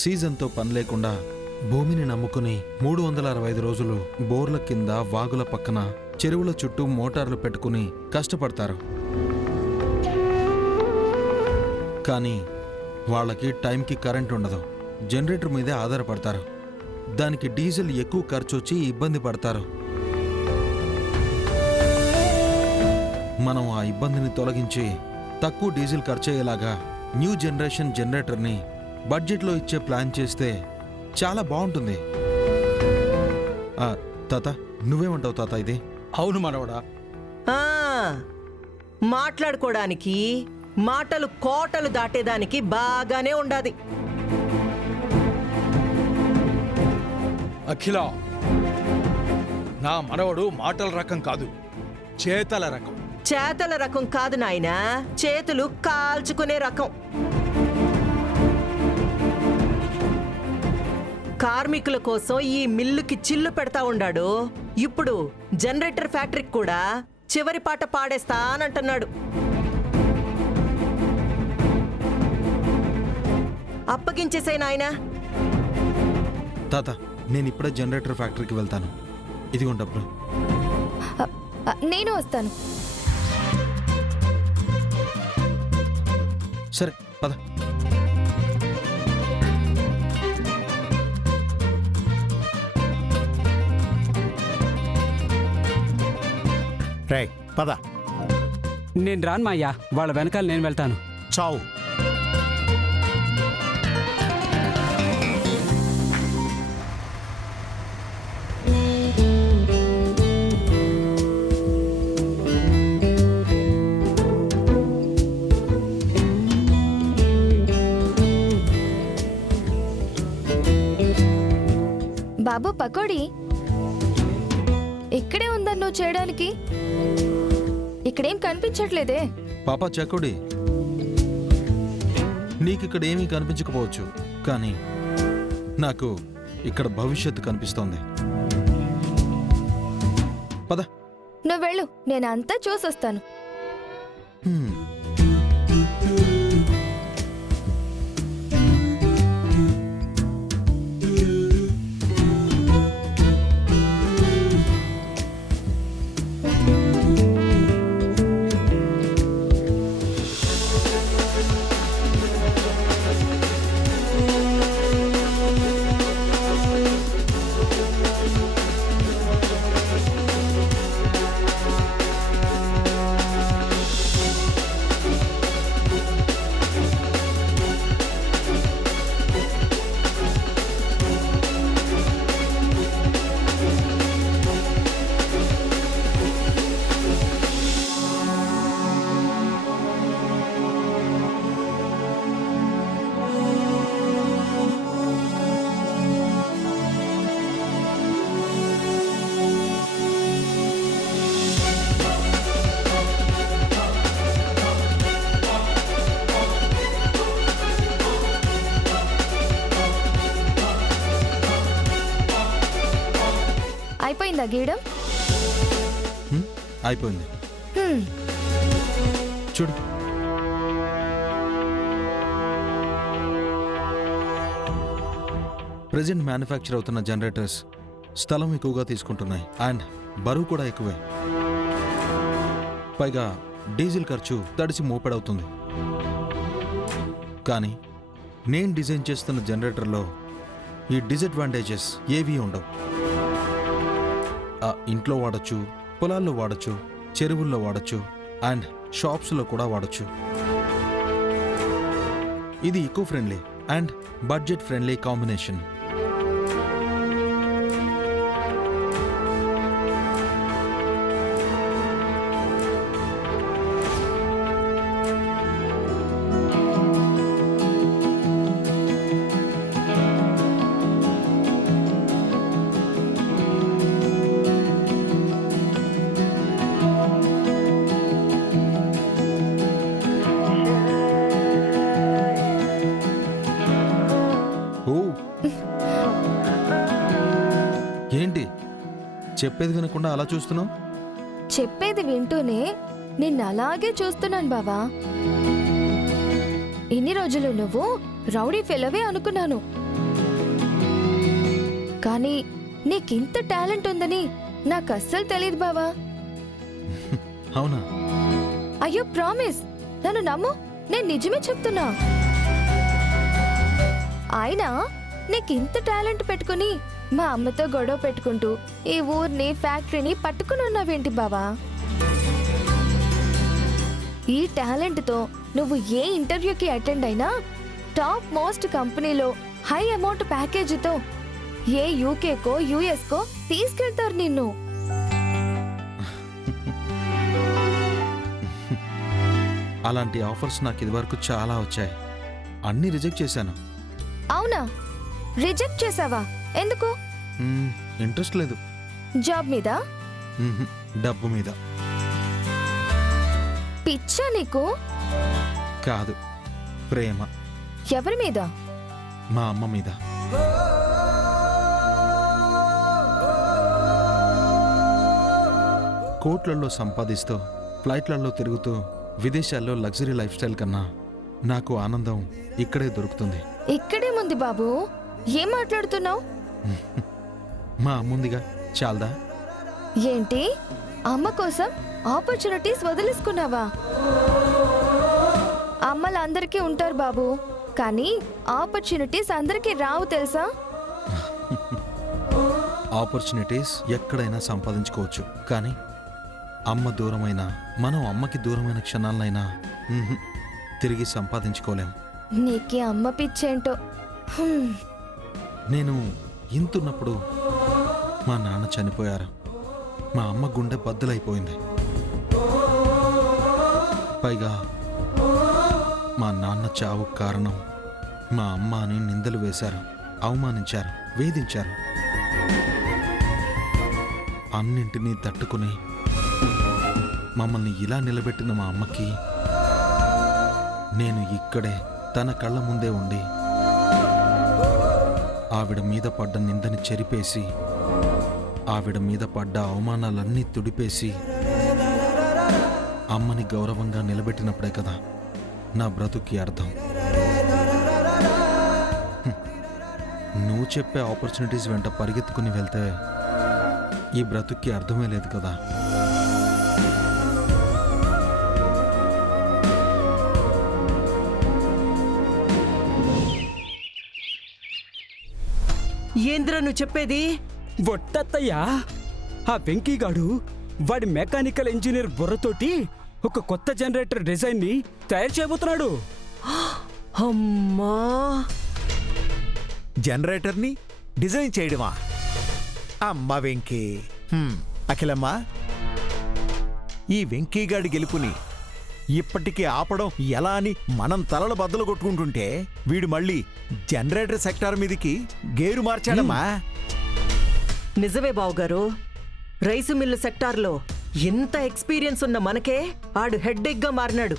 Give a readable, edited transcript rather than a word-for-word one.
సీజన్తో పని లేకుండా భూమిని నమ్ముకుని 365 రోజులు బోర్ల కింద, వాగుల పక్కన, చెరువుల చుట్టూ మోటార్లు పెట్టుకుని కష్టపడతారు. కానీ వాళ్ళకి టైంకి కరెంట్ ఉండదు. జనరేటర్ మీదే ఆధారపడతారు. దానికి డీజిల్ ఎక్కువ ఖర్చు వచ్చి ఇబ్బంది పడతారు. మనం ఆ ఇబ్బందిని తొలగించి తక్కువ డీజిల్ ఖర్చయ్యేలాగా న్యూ జనరేషన్ జనరేటర్ని బడ్జెట్లో ఇచ్చే ప్లాన్ చేస్తే చాలా బాగుంటుంది. తాత, నువ్వేమంటావు తాత ఇది? అవును మనవడా. మాట్లాడుకోవడానికి మాటలు కోటలు దాటేదానికి బాగానే ఉండాది. అఖిల, నా మనవడు మాటల రకం కాదు, చేతల రకం. చేతల రకం కాదు నాయనా, చేతులు కాల్చుకునే రకం. కార్మికుల కోసం ఈ మిల్లుకి చిల్లు పెడతా ఉండాడు. ఇప్పుడు జనరేటర్ ఫ్యాక్టరీకి కూడా చివరి పాట పాడేస్తానంటున్నాడు. అప్పగించేసే నాయనా. తాత, నేను ఇప్పుడే జనరేటర్ ఫ్యాక్టరీకి వెళ్తాను. ఇదిగో డబ్బులు. నేను వస్తాను. సరే పద. రే పద. నేను రాను మాయ్యా, వాళ్ళ వెనకాల నేను వెళ్తాను. చావు. బాబు పకోడీ ఇక్కడే ఉందా నువ్వు చేయడానికి? ఇక్కడేం కనిపించట్లేదే. పాపా చకోడి, నీకిక్కడ ఏమీ కనిపించకపోవచ్చు, కానీ నాకు ఇక్కడ భవిష్యత్తు కనిపిస్తోంది. పద. నువ్వు వెళ్ళు, నేను అంతా చూసొస్తాను. అయిపోయిందా గీయడం? అయిపోయింది. చూడు, ప్రెజెంట్ మ్యానుఫ్యాక్చర్ అవుతున్న జనరేటర్స్ స్థలం ఎక్కువగా తీసుకుంటున్నాయి అండ్ బరువు కూడా ఎక్కువే. పైగా డీజిల్ ఖర్చు తడిసి మోపెడవుతుంది. కానీ నేను డిజైన్ చేస్తున్న జనరేటర్లో ఈ డిసడ్వాంటేజెస్ ఏవీ ఉండవు. ఇంట్లో వాడచ్చు, పొలాల్లో వాడచ్చు, చెరువుల్లో వాడచ్చు అండ్ షాప్స్లో కూడా వాడచ్చు. ఇది eco friendly and budget friendly combination. ఏంటి చెప్పేది వినకుండా అలా చూస్తున్నావు? చెప్పేది వింటూనే నిన్ను అలాగే చూస్తున్నాను బావా. ఇన్ని రోజులు నువ్వు రౌడీ ఫెలవే అనుకున్నాను. కానీ నీకింత టాలెంట్ ఉందని నాకు అస్సలు తెలియదు బావా. అవునా? అయ్యో ప్రామిస్, నన్ను నమ్ము, నేను నిజమే చెప్తున్నా. అయినా నీకింత టాలెంట్ పెట్టుకుని మా అమ్మతో గొడవ పెట్టుకుంటూ ఈ ఊర్ని ఫ్యాక్టరీని పట్టుకుని ఉన్నావేంటి బావా? ఈ టాలెంట్తో నువ్వు ఏ ఇంటర్వ్యూకి అటెండ్ అయినా టాప్ మోస్ట్ కంపెనీలో హై అమౌంట్ ప్యాకేజీతో ఏ యూకేకో యుఎస్కో తీసుకెళ్తారు నిన్ను. అలాంటి ఆఫర్స్ నాకు ఇదివరకు చాలా వచ్చాయి. అన్నీ రిజెక్ట్ చేశాను. అవునా? రిజెక్ట్ చేసావా? ఎందుకు? ఇంట్రెస్ట్ లేదు. జాబ్ మీద? డబ్బు మీద. పిచ్చా నీకు? కాదు, ప్రేమ. ఎవరి మీద? మా అమ్మ మీద. కోట్లల్లో సంపాదిస్తూ ఫ్లైట్లలో తిరుగుతూ విదేశాల్లో లగ్జరీ లైఫ్ స్టైల్ కన్నా నాకు ఆనందం ఇక్కడే దొరుకుతుంది. ఇక్కడేముంది బాబు, ఏం మాట్లాడుతున్నావు? మా అమ్ముందిగా, చాలదా? ఏంటి, అమ్మ కోసం ఆపర్చునిటీస్ వదిలేసుకున్నావా? అమ్మలు అందరికీ ఉంటారు బాబు, కానీ ఆపర్చునిటీస్ అందరికీ రావు తెలుసా? ఆపర్చునిటీస్ ఎక్కడైనా సంపాదించుకోవచ్చు, కానీ అమ్మ దూరమైన, మనం అమ్మకి దూరమైన క్షణాలనైనా తిరిగి సంపాదించుకోలేం. నీకి అమ్మ పిచ్చేంటో. నేను ఇంతున్నప్పుడు మా నాన్న చనిపోయారు. మా అమ్మ గుండె బద్దలైపోయింది. పైగా మా నాన్న చావు కారణం మా అమ్మ అని నిందలు వేశారు, అవమానించారు, వేధించారు. అన్నింటినీ తట్టుకుని మమ్మల్ని ఇలా నిలబెట్టిన మా అమ్మకి నేను ఇక్కడే తన కళ్ళ ముందే ఉండి ఆవిడ మీద పడ్డ నిందని చెరిపేసి, ఆవిడ మీద పడ్డ అవమానాలన్నీ తుడిపేసి అమ్మని గౌరవంగా నిలబెట్టినప్పుడే కదా నా బ్రతుక్కి అర్థం. నువ్వు చెప్పే ఆపర్చునిటీస్ వెంట పరిగెత్తుకుని వెళ్తే ఈ బ్రతుక్కి అర్థమే లేదు కదా. ఏంద్రా నువ్వు చెప్పేది? ఒట్టత్తయ్యా, ఆ వెంకీగాడు వాడి మెకానికల్ ఇంజనీర్ బుర్రతోటి ఒక కొత్త జనరేటర్ డిజైన్ ని తయారు చేయబోతున్నాడు. అమ్మా, జనరేటర్ని డిజైన్ చేయడమా? అమ్మ వెంకీ. అఖిలమ్మా, ఈ వెంకీగాడి గెలుపుని ఇప్పటికీ ఆపడం ఎలా అని మనం తలలు బద్దలు కొట్టుకుంటుంటే వీడు మళ్ళీ జనరేటర్ సెక్టార్ మీదకి గేరు మార్చాడమ్మా. నిజమే బావుగారు. రైసు మిల్లు సెక్టార్లో ఎంత ఎక్స్పీరియన్స్ ఉన్న మనకే ఆడు హెడ్డెక్గా మారినాడు.